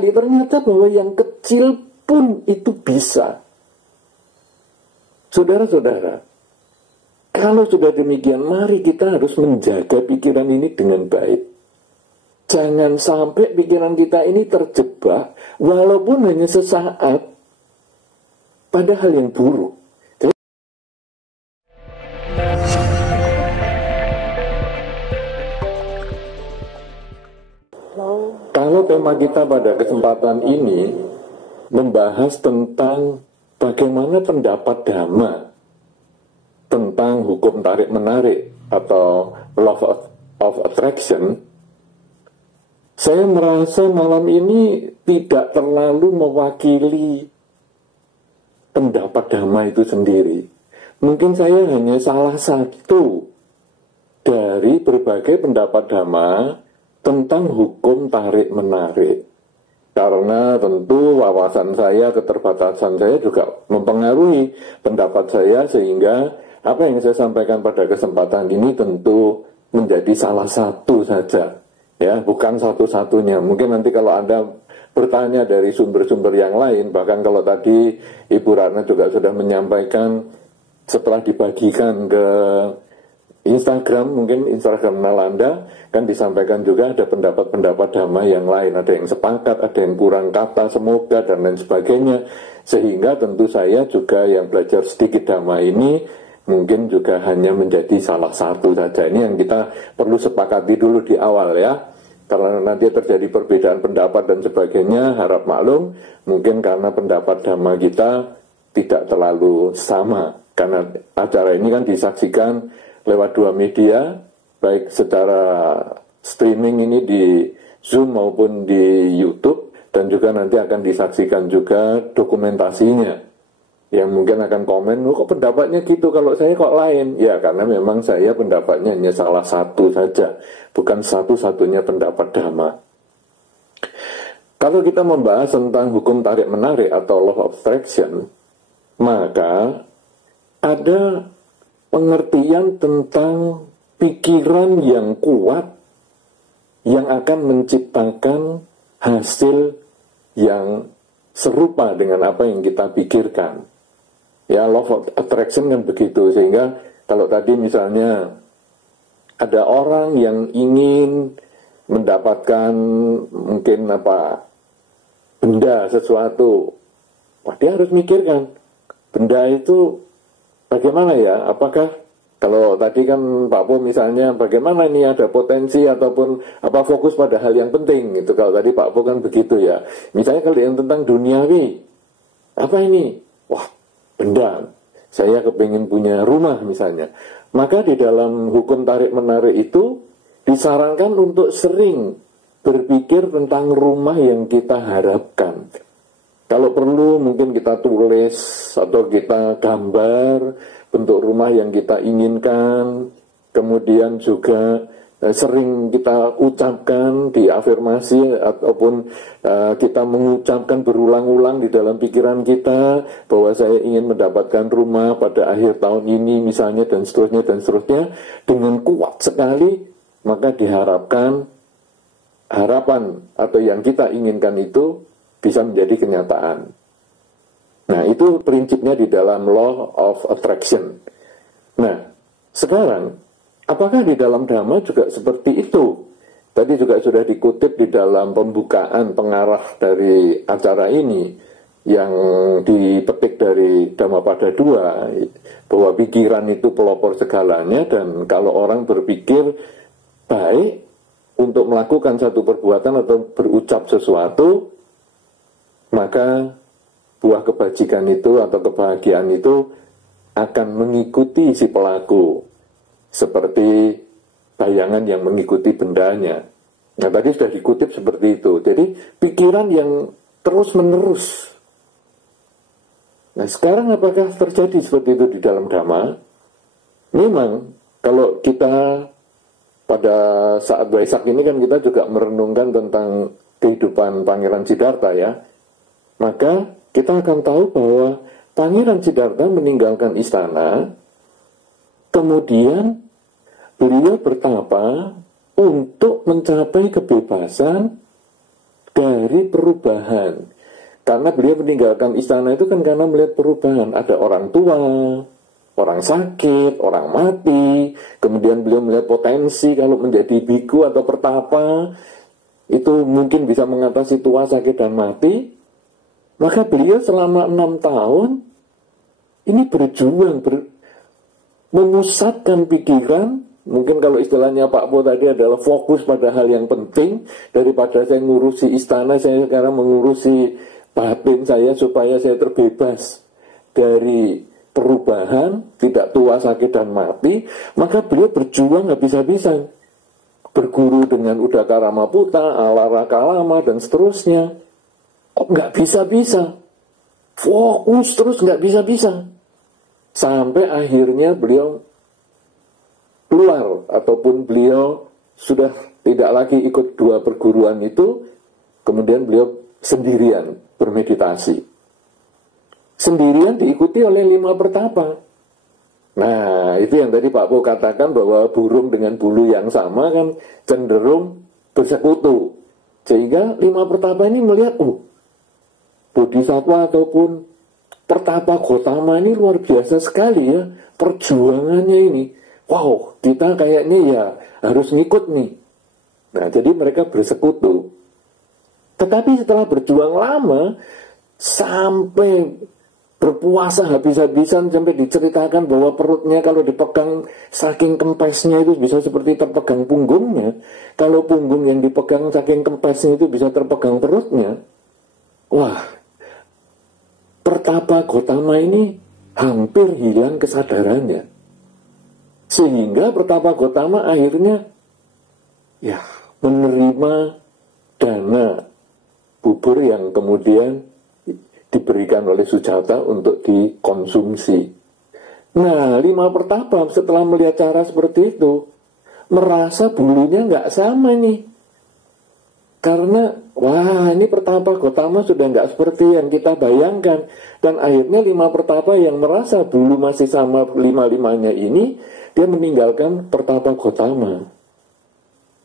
Ternyata bahwa yang kecil pun itu bisa. Saudara-saudara, kalau sudah demikian, mari kita harus menjaga pikiran ini dengan baik. Jangan sampai pikiran kita ini terjebak, walaupun hanya sesaat, pada hal yang buruk. Kalau tema kita pada kesempatan ini membahas tentang bagaimana pendapat Dhamma tentang hukum tarik-menarik atau law of attraction, saya merasa malam ini tidak terlalu mewakili pendapat Dhamma itu sendiri. Mungkin saya hanya salah satu dari berbagai pendapat Dhamma tentang hukum tarik-menarik. Karena tentu wawasan saya, keterbatasan saya juga mempengaruhi pendapat saya, sehingga apa yang saya sampaikan pada kesempatan ini tentu menjadi salah satu saja, ya, bukan satu-satunya. Mungkin nanti kalau Anda bertanya dari sumber-sumber yang lain, bahkan kalau tadi Ibu Ratna juga sudah menyampaikan setelah dibagikan ke Instagram, mungkin Instagram Nalanda, kan disampaikan juga ada pendapat-pendapat Dhamma yang lain, ada yang sepakat, ada yang kurang kata, semoga, dan lain sebagainya. Sehingga tentu saya juga yang belajar sedikit Dhamma ini mungkin juga hanya menjadi salah satu saja. Ini yang kita perlu sepakati dulu di awal, ya. Karena nanti terjadi perbedaan pendapat dan sebagainya, harap maklum, mungkin karena pendapat Dhamma kita tidak terlalu sama. Karena acara ini kan disaksikan lewat dua media, baik secara streaming ini di Zoom maupun di YouTube, dan juga nanti akan disaksikan juga dokumentasinya. Yang mungkin akan komen, kok pendapatnya gitu, kalau saya kok lain? Ya, karena memang saya pendapatnya hanya salah satu saja, bukan satu-satunya pendapat Dhamma. Kalau kita membahas tentang hukum tarik-menarik atau law of attraction, maka ada pengertian tentang pikiran yang kuat yang akan menciptakan hasil yang serupa dengan apa yang kita pikirkan. Ya, law of attraction kan begitu. Sehingga kalau tadi misalnya ada orang yang ingin mendapatkan mungkin benda sesuatu, dia harus mikirkan benda itu bagaimana ya, apakah kalau tadi kan Pak Po misalnya bagaimana ini ada potensi ataupun fokus pada hal yang penting itu, kalau tadi Pak Po kan begitu ya. Misalnya kalau yang tentang duniawi, apa ini? Wah, benda, saya kepingin punya rumah misalnya. Maka di dalam hukum tarik-menarik itu disarankan untuk sering berpikir tentang rumah yang kita harapkan. Kalau perlu mungkin kita tulis atau kita gambar bentuk rumah yang kita inginkan. Kemudian juga sering kita ucapkan di afirmasi ataupun kita mengucapkan berulang-ulang di dalam pikiran kita bahwa saya ingin mendapatkan rumah pada akhir tahun ini misalnya, dan seterusnya dengan kuat sekali. Maka diharapkan harapan atau yang kita inginkan itu bisa menjadi kenyataan. Nah, itu prinsipnya di dalam law of attraction. Nah, sekarang apakah di dalam Dhamma juga seperti itu? Tadi juga sudah dikutip di dalam pembukaan pengarah dari acara ini yang dipetik dari Dhammapada 2, bahwa pikiran itu pelopor segalanya, dan kalau orang berpikir baik untuk melakukan satu perbuatan atau berucap sesuatu, maka buah kebajikan itu atau kebahagiaan itu akan mengikuti si pelaku, seperti bayangan yang mengikuti bendanya. Nah, tadi sudah dikutip seperti itu. Jadi pikiran yang terus-menerus. Nah, sekarang apakah terjadi seperti itu di dalam Dhamma? Memang kalau kita pada saat Waisak ini kan kita juga merenungkan tentang kehidupan Pangeran Siddhartha, ya. Maka kita akan tahu bahwa Pangeran Siddhartha meninggalkan istana, kemudian beliau bertapa untuk mencapai kebebasan dari perubahan. Karena beliau meninggalkan istana itu kan karena melihat perubahan. Ada orang tua, orang sakit, orang mati. Kemudian beliau melihat potensi kalau menjadi biku atau pertapa itu mungkin bisa mengatasi tua, sakit, dan mati. Maka beliau selama 6 tahun ini berjuang, memusatkan pikiran. Mungkin kalau istilahnya Pak Po tadi adalah fokus pada hal yang penting. Daripada saya ngurusi istana, saya sekarang mengurusi batin saya supaya saya terbebas dari perubahan, tidak tua, sakit, dan mati. Maka beliau berjuang habis-habisan, berguru dengan Udaka Ramaputa, Alara Kalama, dan seterusnya. Kok nggak bisa-bisa? Fokus terus nggak bisa-bisa. Sampai akhirnya beliau keluar, ataupun beliau sudah tidak lagi ikut 2 perguruan itu. Kemudian beliau sendirian bermeditasi. Sendirian diikuti oleh 5 pertapa. Nah, itu yang tadi Pak Po katakan bahwa burung dengan bulu yang sama kan cenderung bersekutu. Sehingga 5 pertapa ini melihat, bodhisatwa ataupun pertapa Gotama ini luar biasa sekali ya, perjuangannya ini. Wow, kita kayaknya ya harus ngikut nih. Nah, jadi mereka bersekutu. Tetapi setelah berjuang lama, sampai berpuasa habis-habisan, sampai diceritakan bahwa perutnya kalau dipegang saking kempesnya itu bisa seperti terpegang punggungnya. Kalau punggung yang dipegang saking kempesnya itu bisa terpegang perutnya. Wah, pertapa Gotama ini hampir hilang kesadarannya. Sehingga pertapa Gotama akhirnya ya menerima dana bubur yang kemudian diberikan oleh Sujata untuk dikonsumsi. Nah, 5 pertapa setelah melihat cara seperti itu merasa bulunya nggak sama nih. Karena, wah, ini pertapa Gotama sudah nggak seperti yang kita bayangkan. Dan akhirnya 5 pertapa yang merasa bulu masih sama 5-5-nya ini, dia meninggalkan pertapa Gotama.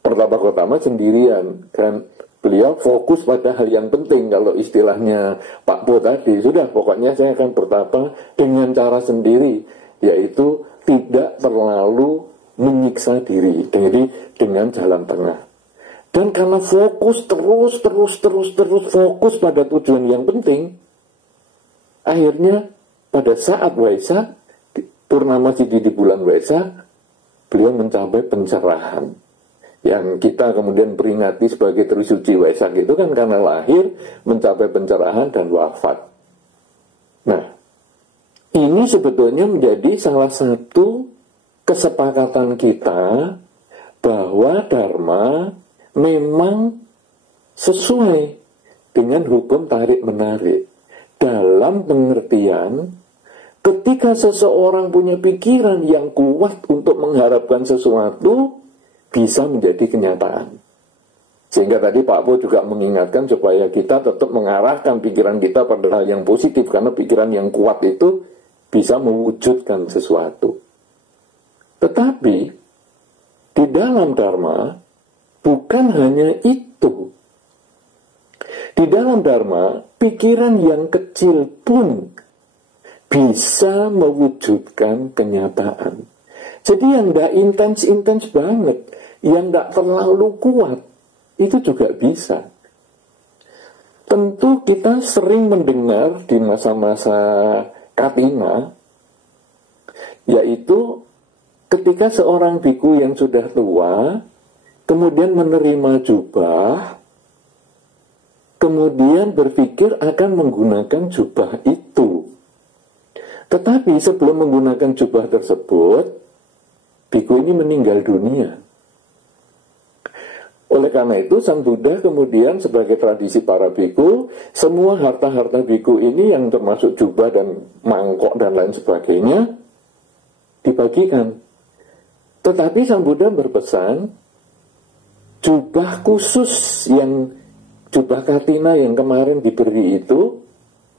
Pertapa Gotama sendirian, kan beliau fokus pada hal yang penting. Kalau istilahnya Pak Po tadi, sudah pokoknya saya akan bertapa dengan cara sendiri, yaitu tidak terlalu menyiksa diri. Jadi dengan jalan tengah. Dan karena fokus terus fokus pada tujuan yang penting, akhirnya pada saat Waisak, Purnama Sidhi di bulan Waisak, beliau mencapai pencerahan. Yang kita kemudian peringati sebagai Trisuci Waisak itu kan karena lahir, mencapai pencerahan, dan wafat. Nah, ini sebetulnya menjadi salah satu kesepakatan kita bahwa Dharma memang sesuai dengan hukum tarik-menarik. Dalam pengertian, ketika seseorang punya pikiran yang kuat untuk mengharapkan sesuatu, bisa menjadi kenyataan. Sehingga tadi Pak Po juga mengingatkan supaya kita tetap mengarahkan pikiran kita pada hal yang positif, karena pikiran yang kuat itu bisa mewujudkan sesuatu. Tetapi di dalam Dharma bukan hanya itu. Di dalam Dharma, pikiran yang kecil pun bisa mewujudkan kenyataan. Jadi yang tidak intens-intens banget, yang tidak terlalu kuat, itu juga bisa. Tentu kita sering mendengar di masa-masa Katina, yaitu ketika seorang biku yang sudah tua, kemudian menerima jubah, kemudian berpikir akan menggunakan jubah itu. Tetapi sebelum menggunakan jubah tersebut, biku ini meninggal dunia. Oleh karena itu, Sang Buddha kemudian sebagai tradisi para biku, semua harta-harta biku ini yang termasuk jubah dan mangkok dan lain sebagainya, dibagikan. Tetapi Sang Buddha berpesan, jubah khusus yang jubah Katina yang kemarin diberi itu,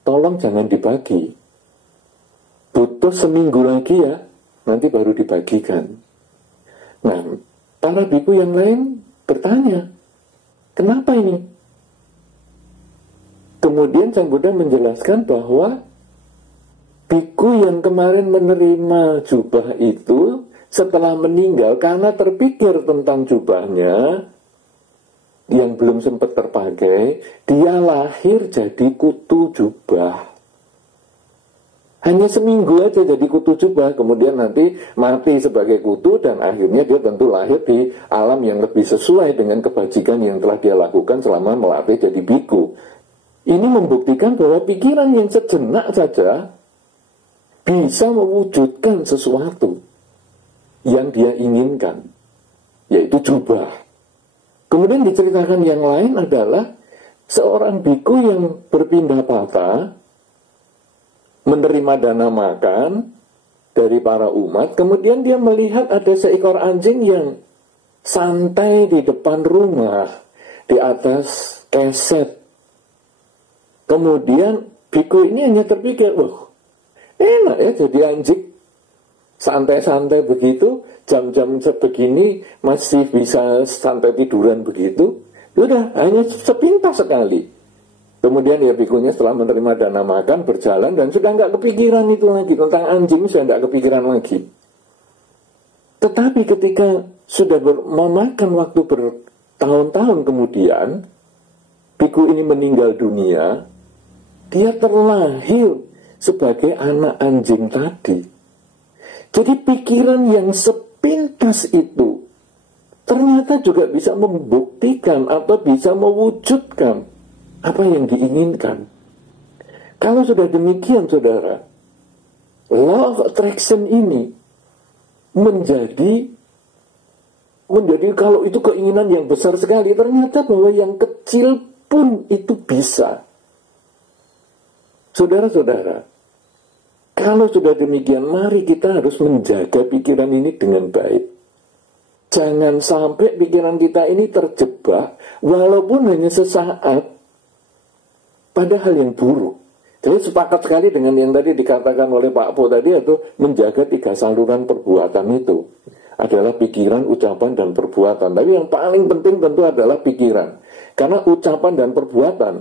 tolong jangan dibagi. Butuh seminggu lagi ya, nanti baru dibagikan. Nah, para biku yang lain bertanya, kenapa ini? Kemudian Sang Buddha menjelaskan bahwa biku yang kemarin menerima jubah itu setelah meninggal karena terpikir tentang jubahnya yang belum sempat terpakai, dia lahir jadi kutu jubah. Hanya seminggu aja jadi kutu jubah, kemudian nanti mati sebagai kutu dan akhirnya dia tentu lahir di alam yang lebih sesuai dengan kebajikan yang telah dia lakukan selama melatih jadi biku. Ini membuktikan bahwa pikiran yang sejenak saja bisa mewujudkan sesuatu yang dia inginkan, yaitu jubah. Kemudian diceritakan yang lain adalah seorang biku yang berpindah patah, menerima dana makan dari para umat, kemudian dia melihat ada seekor anjing yang santai di depan rumah, di atas keset. Kemudian biku ini hanya terpikir, wah, enak ya jadi anjing, santai-santai begitu, jam-jam sebegini masih bisa santai tiduran begitu. Udah, hanya sepintas sekali. Kemudian ya bikunya setelah menerima dana makan berjalan dan sudah nggak kepikiran itu lagi, tentang anjing sudah nggak kepikiran lagi. Tetapi ketika sudah memakan waktu bertahun-tahun kemudian, biku ini meninggal dunia, dia terlahir sebagai anak anjing tadi. Jadi pikiran yang sepintas itu ternyata juga bisa membuktikan atau bisa mewujudkan apa yang diinginkan. Kalau sudah demikian, saudara, law of attraction ini menjadi kalau itu keinginan yang besar sekali, ternyata bahwa yang kecil pun itu bisa. Saudara-saudara, kalau sudah demikian, mari kita harus menjaga pikiran ini dengan baik. Jangan sampai pikiran kita ini terjebak, walaupun hanya sesaat, pada hal yang buruk. Jadi sepakat sekali dengan yang tadi dikatakan oleh Pak Po tadi, itu menjaga 3 saluran perbuatan itu. Adalah pikiran, ucapan, dan perbuatan. Tapi yang paling penting tentu adalah pikiran. Karena ucapan dan perbuatan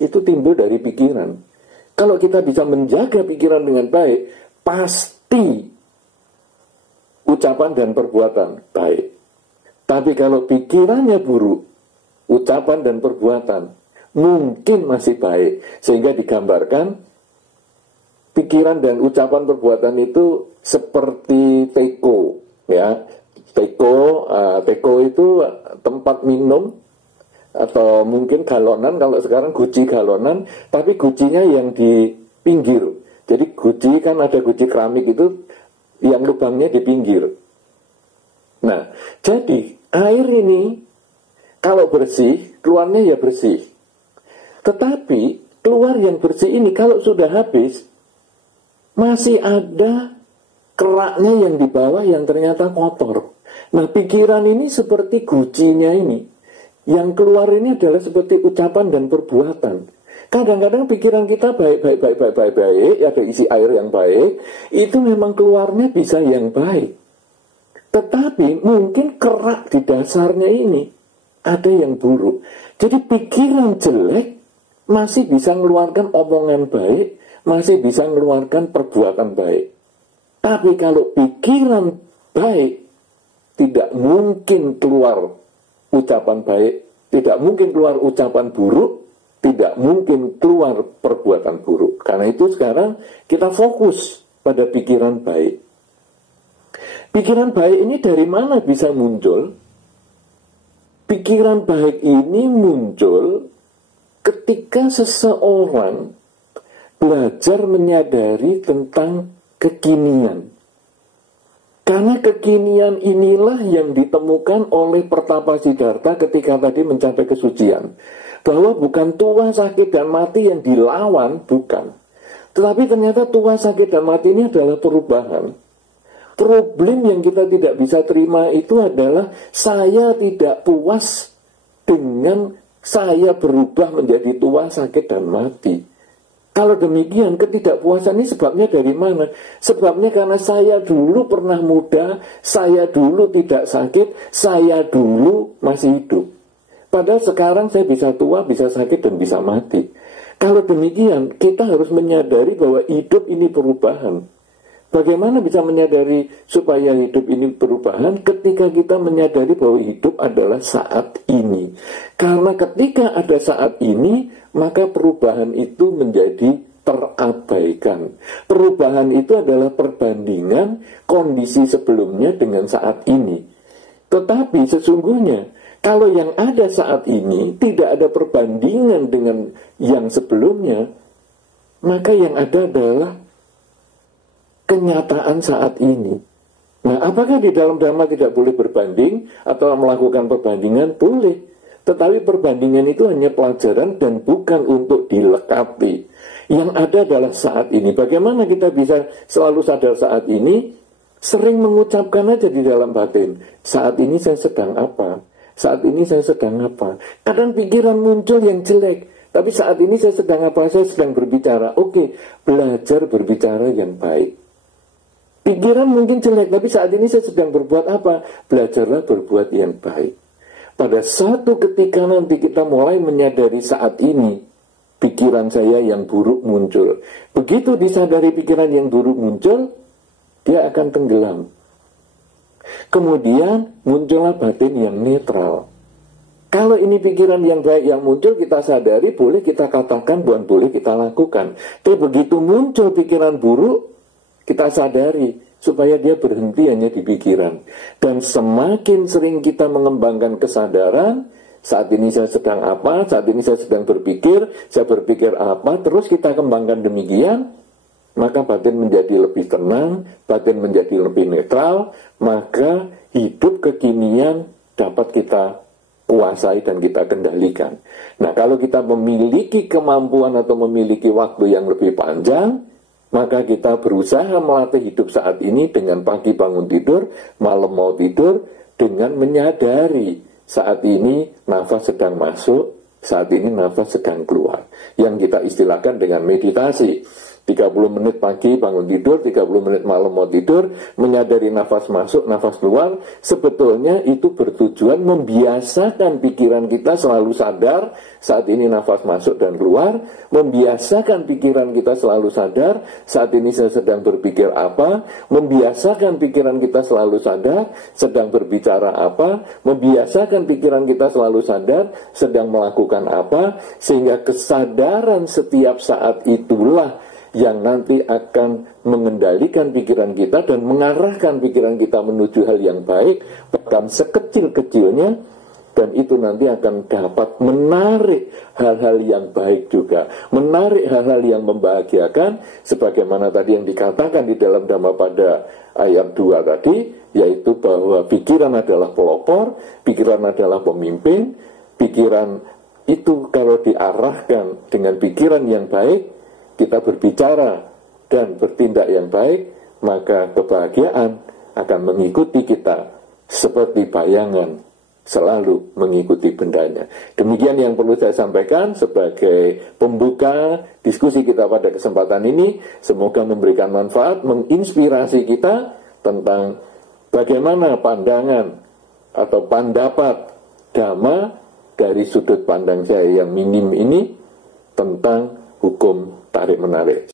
itu timbul dari pikiran. Kalau kita bisa menjaga pikiran dengan baik, pasti ucapan dan perbuatan baik. Tapi kalau pikirannya buruk, ucapan dan perbuatan mungkin masih baik. Sehingga digambarkan pikiran dan ucapan perbuatan itu seperti teko, ya. Teko itu tempat minum, atau mungkin galonan, kalau sekarang guci galonan, tapi gucinya yang di pinggir. Jadi guci kan ada guci keramik itu yang lubangnya di pinggir. Nah, jadi air ini kalau bersih, keluarnya ya bersih. Tetapi keluar yang bersih ini kalau sudah habis, masih ada keraknya yang di bawah yang ternyata kotor. Nah, pikiran ini seperti gucinya ini. Yang keluar ini adalah seperti ucapan dan perbuatan. Kadang-kadang pikiran kita baik, ada isi air yang baik, itu memang keluarnya bisa yang baik. Tetapi mungkin kerak di dasarnya ini ada yang buruk. Jadi pikiran jelek masih bisa mengeluarkan omongan baik, masih bisa mengeluarkan perbuatan baik. Tapi kalau pikiran baik, tidak mungkin keluar ucapan baik, tidak mungkin keluar ucapan buruk, tidak mungkin keluar perbuatan buruk. Karena itu sekarang kita fokus pada pikiran baik. Pikiran baik ini dari mana bisa muncul? Pikiran baik ini muncul ketika seseorang belajar menyadari tentang kekinian. Karena kekinian inilah yang ditemukan oleh Pertapa Siddhartha ketika tadi mencapai kesucian. Bahwa bukan tua, sakit, dan mati yang dilawan, bukan. Tetapi ternyata tua, sakit, dan mati ini adalah perubahan. Problem yang kita tidak bisa terima itu adalah saya tidak puas dengan saya berubah menjadi tua, sakit, dan mati. Kalau demikian, ketidakpuasan ini sebabnya dari mana? Sebabnya karena saya dulu pernah muda, saya dulu tidak sakit, saya dulu masih hidup. Padahal sekarang saya bisa tua, bisa sakit, dan bisa mati. Kalau demikian, kita harus menyadari bahwa hidup ini perubahan. Bagaimana bisa menyadari supaya hidup ini perubahan ketika kita menyadari bahwa hidup adalah saat ini. Karena ketika ada saat ini, maka perubahan itu menjadi terabaikan. Perubahan itu adalah perbandingan kondisi sebelumnya dengan saat ini. Tetapi sesungguhnya, kalau yang ada saat ini tidak ada perbandingan dengan yang sebelumnya, maka yang ada adalah kenyataan saat ini. Nah, apakah di dalam Dhamma tidak boleh berbanding atau melakukan perbandingan? Boleh. Tetapi perbandingan itu hanya pelajaran dan bukan untuk dilekati. Yang ada adalah saat ini. Bagaimana kita bisa selalu sadar saat ini? Sering mengucapkan aja di dalam batin, saat ini saya sedang apa? Saat ini saya sedang apa? Kadang pikiran muncul yang jelek, tapi saat ini saya sedang apa? Saya sedang berbicara. Oke, belajar berbicara yang baik. Pikiran mungkin jelek, tapi saat ini saya sedang berbuat apa? Belajarlah berbuat yang baik. Pada satu ketika nanti kita mulai menyadari saat ini, pikiran saya yang buruk muncul. Begitu disadari pikiran yang buruk muncul, dia akan tenggelam. Kemudian muncullah batin yang netral. Kalau ini pikiran yang baik yang muncul, kita sadari, boleh kita katakan, boleh kita lakukan. Tapi begitu muncul pikiran buruk, kita sadari supaya dia berhenti hanya di pikiran. Dan semakin sering kita mengembangkan kesadaran, saat ini saya sedang apa, saat ini saya sedang berpikir, saya berpikir apa, terus kita kembangkan demikian, maka batin menjadi lebih tenang, batin menjadi lebih netral, maka hidup kekinian dapat kita kuasai dan kita kendalikan. Nah, kalau kita memiliki kemampuan atau memiliki waktu yang lebih panjang, maka kita berusaha melatih hidup saat ini dengan pagi bangun tidur, malam mau tidur, dengan menyadari saat ini nafas sedang masuk, saat ini nafas sedang keluar. Yang kita istilahkan dengan meditasi. 30 menit pagi bangun tidur, 30 menit malam mau tidur, menyadari nafas masuk, nafas keluar. Sebetulnya itu bertujuan membiasakan pikiran kita selalu sadar saat ini nafas masuk dan keluar, membiasakan pikiran kita selalu sadar saat ini saya sedang berpikir apa, membiasakan pikiran kita selalu sadar sedang berbicara apa, membiasakan pikiran kita selalu sadar sedang melakukan apa, sehingga kesadaran setiap saat itulah yang nanti akan mengendalikan pikiran kita dan mengarahkan pikiran kita menuju hal yang baik, bahkan sekecil-kecilnya, dan itu nanti akan dapat menarik hal-hal yang baik juga, menarik hal-hal yang membahagiakan, sebagaimana tadi yang dikatakan di dalam Dhamma pada ayat 2 tadi, yaitu bahwa pikiran adalah pelopor, pikiran adalah pemimpin, pikiran itu kalau diarahkan dengan pikiran yang baik, kita berbicara dan bertindak yang baik, maka kebahagiaan akan mengikuti kita seperti bayangan selalu mengikuti bendanya. Demikian yang perlu saya sampaikan sebagai pembuka diskusi kita pada kesempatan ini. Semoga memberikan manfaat, menginspirasi kita tentang bagaimana pandangan atau pendapat Dhamma dari sudut pandang saya yang minim ini tentang hukum tarik-menarik.